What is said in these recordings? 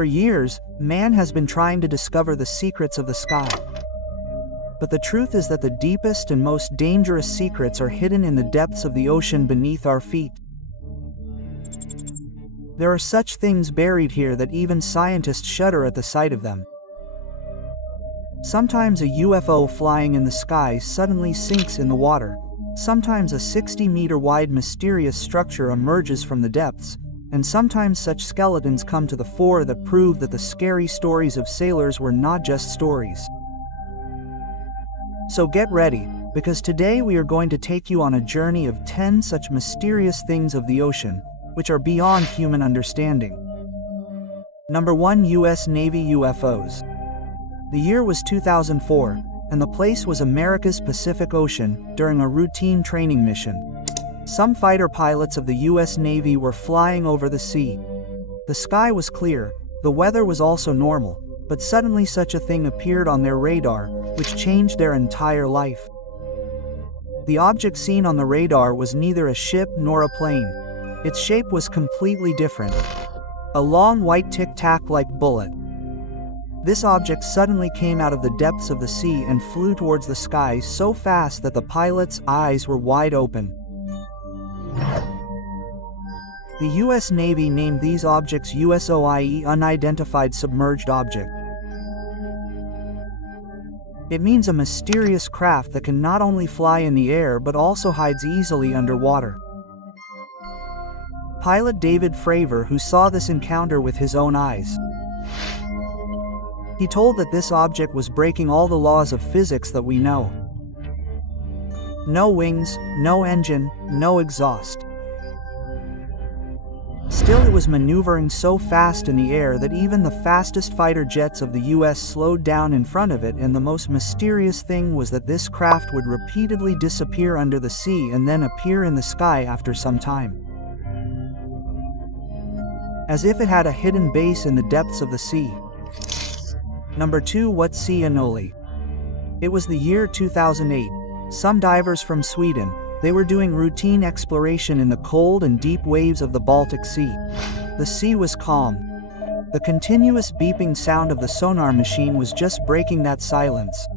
For years, man has been trying to discover the secrets of the sky. But the truth is that the deepest and most dangerous secrets are hidden in the depths of the ocean beneath our feet. There are such things buried here that even scientists shudder at the sight of them. Sometimes a UFO flying in the sky suddenly sinks in the water. Sometimes a 60-meter-wide mysterious structure emerges from the depths, and sometimes such skeletons come to the fore that prove that the scary stories of sailors were not just stories. So get ready, because today we are going to take you on a journey of 10 such mysterious things of the ocean, which are beyond human understanding. Number 1. U.S. Navy UFOs. The year was 2004, and the place was America's Pacific Ocean during a routine training mission. Some fighter pilots of the U.S. Navy were flying over the sea. The sky was clear, the weather was also normal, but suddenly such a thing appeared on their radar, which changed their entire life. The object seen on the radar was neither a ship nor a plane. Its shape was completely different. A long white tic-tac-like bullet. This object suddenly came out of the depths of the sea and flew towards the sky so fast that the pilot's eyes were wide open. The U.S. Navy named these objects USOIE, Unidentified Submerged Object. It means a mysterious craft that can not only fly in the air but also hides easily underwater. Pilot David Fravor, who saw this encounter with his own eyes, he told that this object was breaking all the laws of physics that we know. No wings, no engine, no exhaust. Still, it was maneuvering so fast in the air that even the fastest fighter jets of the US slowed down in front of it, and the most mysterious thing was that this craft would repeatedly disappear under the sea and then appear in the sky after some time, as if it had a hidden base in the depths of the sea. Number 2. What Sea Anomaly. It was the year 2008. Some divers from Sweden, they were doing routine exploration in the cold and deep waves of the Baltic Sea. The sea was calm. The continuous beeping sound of the sonar machine was just breaking that silence.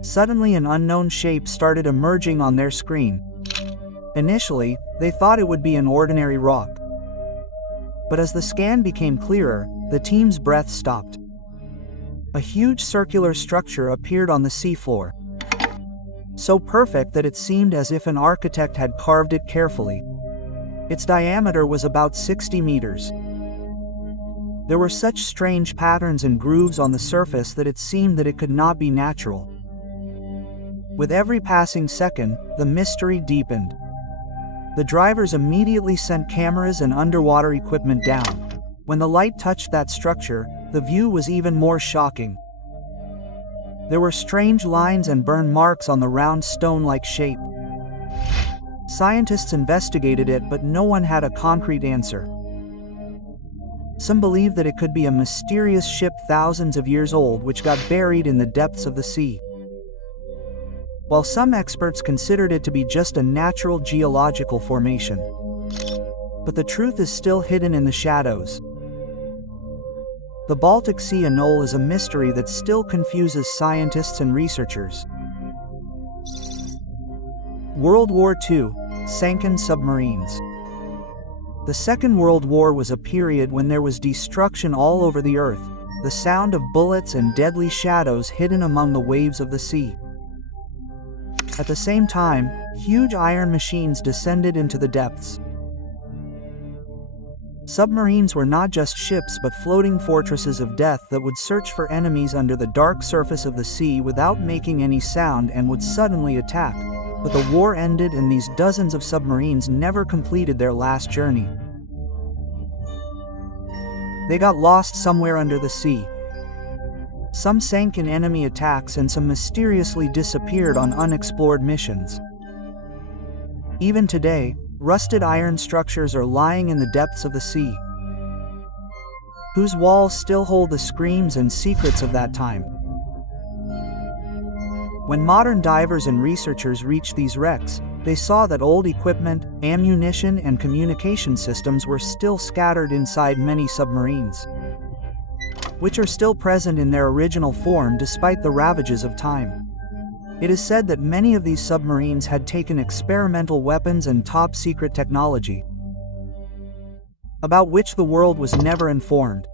Suddenly an unknown shape started emerging on their screen. Initially, they thought it would be an ordinary rock. But as the scan became clearer, the team's breath stopped. A huge circular structure appeared on the seafloor, so perfect that it seemed as if an architect had carved it carefully. Its diameter was about 60 meters. There were such strange patterns and grooves on the surface that it seemed that it could not be natural. With every passing second, the mystery deepened. The divers immediately sent cameras and underwater equipment down. When the light touched that structure, the view was even more shocking. There were strange lines and burn marks on the round stone-like shape. Scientists investigated it, but no one had a concrete answer. Some believe that it could be a mysterious ship thousands of years old which got buried in the depths of the sea, while some experts considered it to be just a natural geological formation. But the truth is still hidden in the shadows. The Baltic Sea Anomaly is a mystery that still confuses scientists and researchers. World War II. Sunken submarines. The Second World War was a period when there was destruction all over the earth, the sound of bullets and deadly shadows hidden among the waves of the sea. At the same time, huge iron machines descended into the depths. Submarines were not just ships but floating fortresses of death that would search for enemies under the dark surface of the sea without making any sound and would suddenly attack. But the war ended and these dozens of submarines never completed their last journey. They got lost somewhere under the sea. Some sank in enemy attacks and some mysteriously disappeared on unexplored missions. Even today, rusted iron structures are lying in the depths of the sea, whose walls still hold the screams and secrets of that time. When modern divers and researchers reached these wrecks, they saw that old equipment, ammunition, and communication systems were still scattered inside many submarines. which are still present in their original form despite the ravages of time. It is said that many of these submarines had taken experimental weapons and top-secret technology, about which the world was never informed.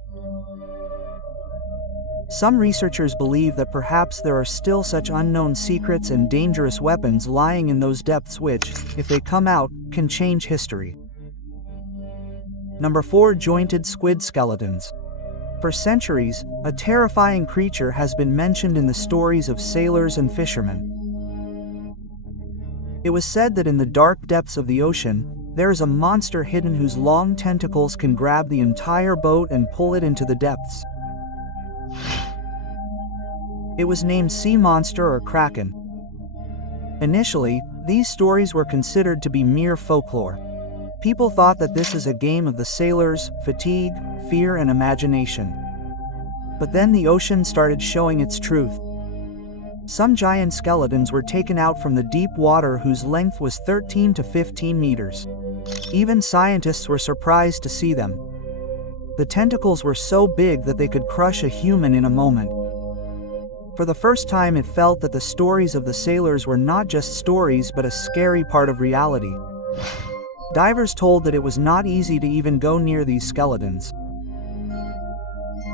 Some researchers believe that perhaps there are still such unknown secrets and dangerous weapons lying in those depths which, if they come out, can change history. Number 4. Jointed squid skeletons. For centuries, a terrifying creature has been mentioned in the stories of sailors and fishermen. It was said that in the dark depths of the ocean, there is a monster hidden whose long tentacles can grab the entire boat and pull it into the depths. It was named sea monster or kraken. Initially, these stories were considered to be mere folklore. People thought that this is a game of the sailors, fatigue, fear, and imagination. But then the ocean started showing its truth. Some giant skeletons were taken out from the deep water whose length was 13 to 15 meters. Even scientists were surprised to see them. The tentacles were so big that they could crush a human in a moment. For the first time it felt that the stories of the sailors were not just stories but a scary part of reality. Divers told that it was not easy to even go near these skeletons.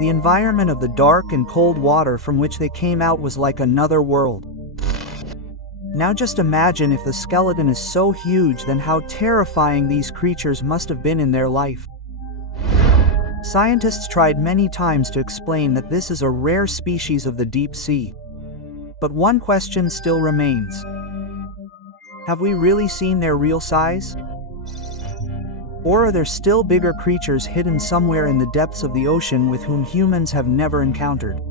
The environment of the dark and cold water from which they came out was like another world. Now just imagine if the skeleton is so huge, then how terrifying these creatures must have been in their life. Scientists tried many times to explain that this is a rare species of the deep sea. But one question still remains. Have we really seen their real size? Or are there still bigger creatures hidden somewhere in the depths of the ocean with whom humans have never encountered?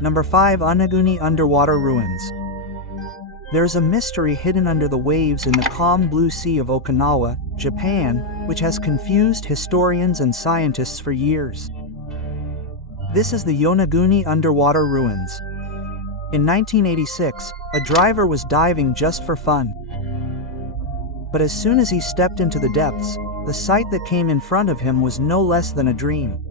Number 5. Unaguni Underwater Ruins. There's a mystery hidden under the waves in the calm blue sea of Okinawa, Japan, which has confused historians and scientists for years. This is the Yonaguni Underwater Ruins. In 1986, a diver was diving just for fun. But as soon as he stepped into the depths, the sight that came in front of him was no less than a dream.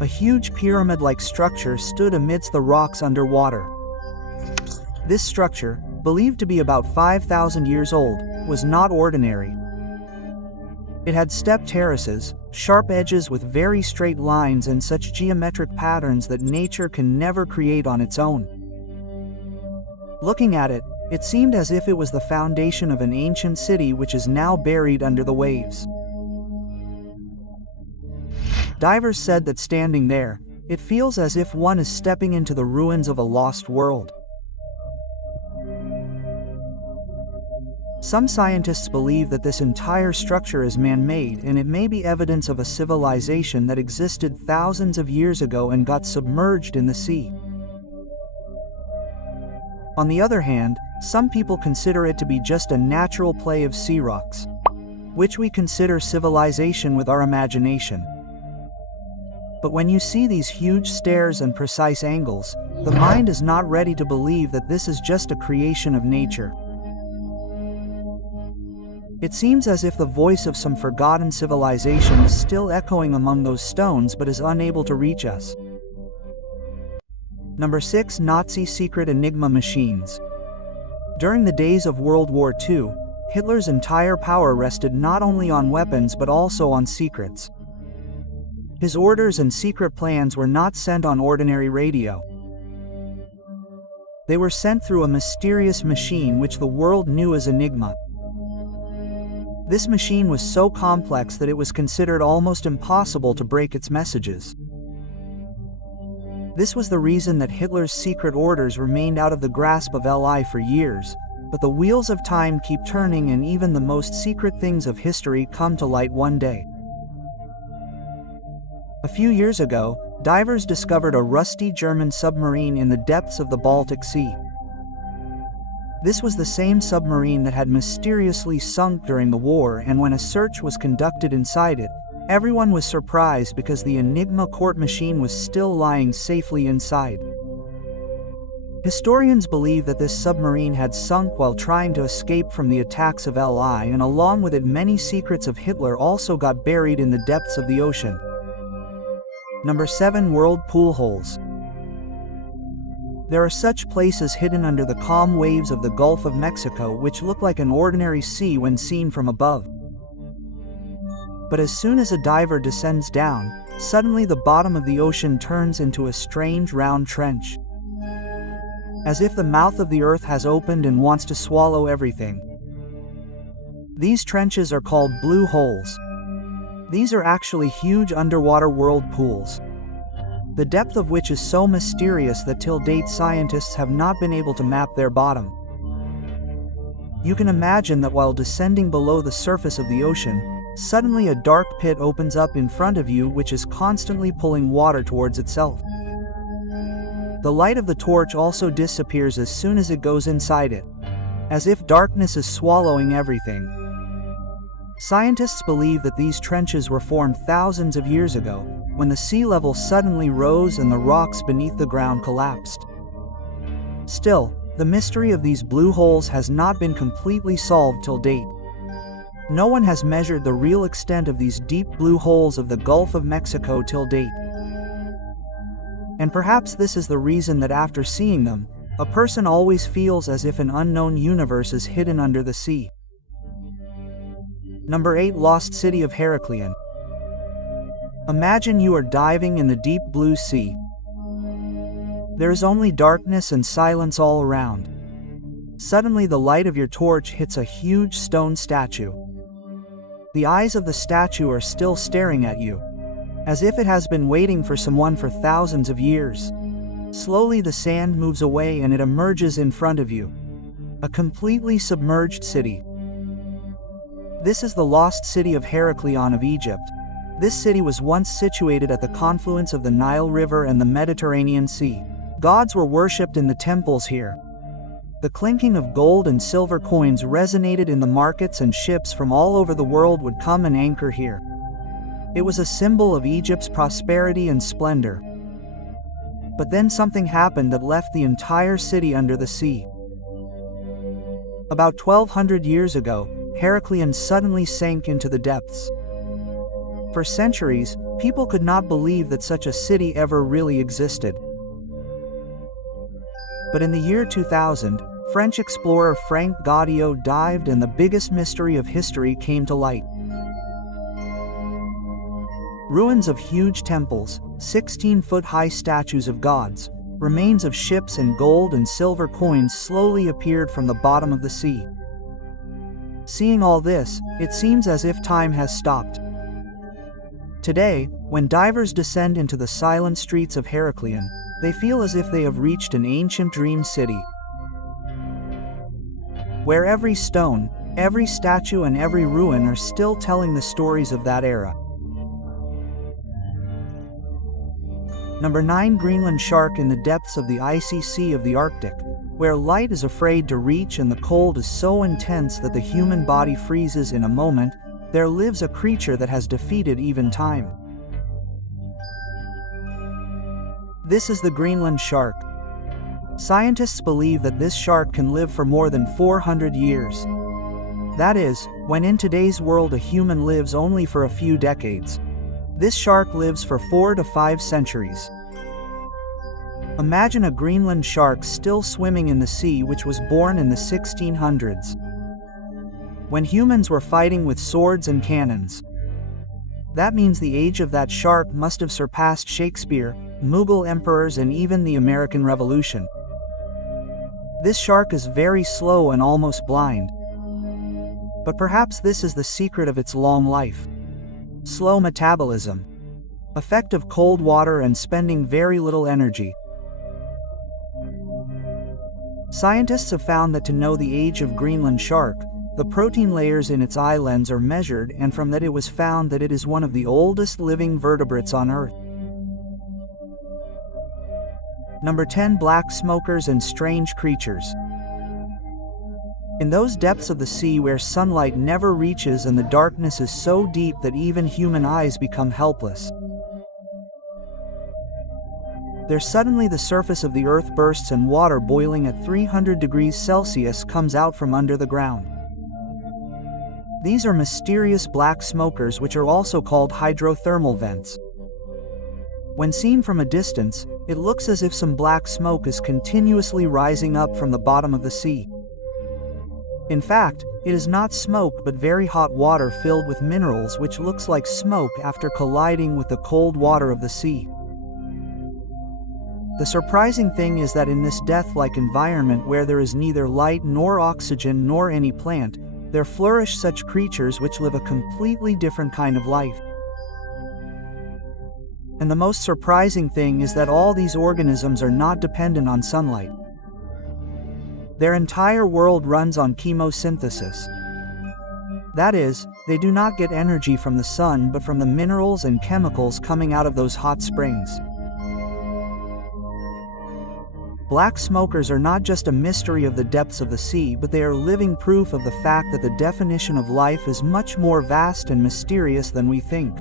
A huge pyramid-like structure stood amidst the rocks underwater. This structure, believed to be about 5,000 years old, was not ordinary. It had step terraces, sharp edges with very straight lines and such geometric patterns that nature can never create on its own. Looking at it, it seemed as if it was the foundation of an ancient city which is now buried under the waves. Divers said that standing there, it feels as if one is stepping into the ruins of a lost world. Some scientists believe that this entire structure is man-made and it may be evidence of a civilization that existed thousands of years ago and got submerged in the sea. On the other hand, some people consider it to be just a natural play of sea rocks, which we consider civilization with our imagination. But when you see these huge stairs and precise angles, the mind is not ready to believe that this is just a creation of nature. It seems as if the voice of some forgotten civilization is still echoing among those stones but is unable to reach us. Number 6. Nazi Secret Enigma Machines. During the days of World War II, Hitler's entire power rested not only on weapons but also on secrets. His orders and secret plans were not sent on ordinary radio. They were sent through a mysterious machine which the world knew as Enigma. This machine was so complex that it was considered almost impossible to break its messages. This was the reason that Hitler's secret orders remained out of the grasp of LI for years, but the wheels of time keep turning and even the most secret things of history come to light one day. A few years ago, divers discovered a rusty German submarine in the depths of the Baltic Sea. This was the same submarine that had mysteriously sunk during the war, and when a search was conducted inside it, everyone was surprised because the Enigma court machine was still lying safely inside. Historians believe that this submarine had sunk while trying to escape from the attacks of LI, and along with it many secrets of Hitler also got buried in the depths of the ocean. Number 7. World pool holes. There are such places hidden under the calm waves of the Gulf of Mexico which look like an ordinary sea when seen from above. But as soon as a diver descends down, suddenly the bottom of the ocean turns into a strange round trench. As if the mouth of the earth has opened and wants to swallow everything. These trenches are called blue holes. These are actually huge underwater world pools, the depth of which is so mysterious that till date scientists have not been able to map their bottom. You can imagine that while descending below the surface of the ocean, suddenly a dark pit opens up in front of you which is constantly pulling water towards itself. The light of the torch also disappears as soon as it goes inside it, as if darkness is swallowing everything. Scientists believe that these trenches were formed thousands of years ago, when the sea level suddenly rose and the rocks beneath the ground collapsed. Still, the mystery of these blue holes has not been completely solved till date. No one has measured the real extent of these deep blue holes of the Gulf of Mexico till date. And perhaps this is the reason that after seeing them, a person always feels as if an unknown universe is hidden under the sea. Number 8. Lost City of Heraklion. Imagine you are diving in the deep blue sea. There is only darkness and silence all around. Suddenly the light of your torch hits a huge stone statue. The eyes of the statue are still staring at you, as if it has been waiting for someone for thousands of years. Slowly the sand moves away and it emerges in front of you. A completely submerged city. This is the lost city of Heraklion of Egypt. This city was once situated at the confluence of the Nile River and the Mediterranean Sea. Gods were worshipped in the temples here. The clinking of gold and silver coins resonated in the markets, and ships from all over the world would come and anchor here. It was a symbol of Egypt's prosperity and splendor. But then something happened that left the entire city under the sea. About 1200 years ago, Heraklion suddenly sank into the depths. For centuries, people could not believe that such a city ever really existed. But in the year 2000, French explorer Frank Gaudiot dived and the biggest mystery of history came to light. Ruins of huge temples, 16-foot-high statues of gods, remains of ships and gold and silver coins slowly appeared from the bottom of the sea. Seeing all this, it seems as if time has stopped. Today, when divers descend into the silent streets of Heraklion, they feel as if they have reached an ancient dream city, where every stone, every statue and every ruin are still telling the stories of that era. Number 9. Greenland shark. In the depths of the icy sea of the Arctic, where light is afraid to reach and the cold is so intense that the human body freezes in a moment, there lives a creature that has defeated even time. This is the Greenland shark. Scientists believe that this shark can live for more than 400 years. That is, when in today's world a human lives only for a few decades. This shark lives for 4 to 5 centuries. Imagine a Greenland shark still swimming in the sea, which was born in the 1600s, when humans were fighting with swords and cannons. That means the age of that shark must have surpassed Shakespeare, Mughal emperors and even the American Revolution. This shark is very slow and almost blind. But perhaps this is the secret of its long life. Slow metabolism, effect of cold water and spending very little energy. Scientists have found that to know the age of Greenland shark, the protein layers in its eyelens are measured, and from that it was found that it is one of the oldest living vertebrates on Earth. Number 10. Black smokers and strange creatures. In those depths of the sea where sunlight never reaches and the darkness is so deep that even human eyes become helpless, there suddenly the surface of the earth bursts and water boiling at 300 degrees Celsius comes out from under the ground. These are mysterious black smokers, which are also called hydrothermal vents. When seen from a distance, it looks as if some black smoke is continuously rising up from the bottom of the sea. In fact, it is not smoke but very hot water filled with minerals which looks like smoke after colliding with the cold water of the sea. The surprising thing is that in this death-like environment where there is neither light nor oxygen nor any plant, there flourish such creatures which live a completely different kind of life. And the most surprising thing is that all these organisms are not dependent on sunlight. Their entire world runs on chemosynthesis. That is, they do not get energy from the sun but from the minerals and chemicals coming out of those hot springs. Black smokers are not just a mystery of the depths of the sea, but they are living proof of the fact that the definition of life is much more vast and mysterious than we think.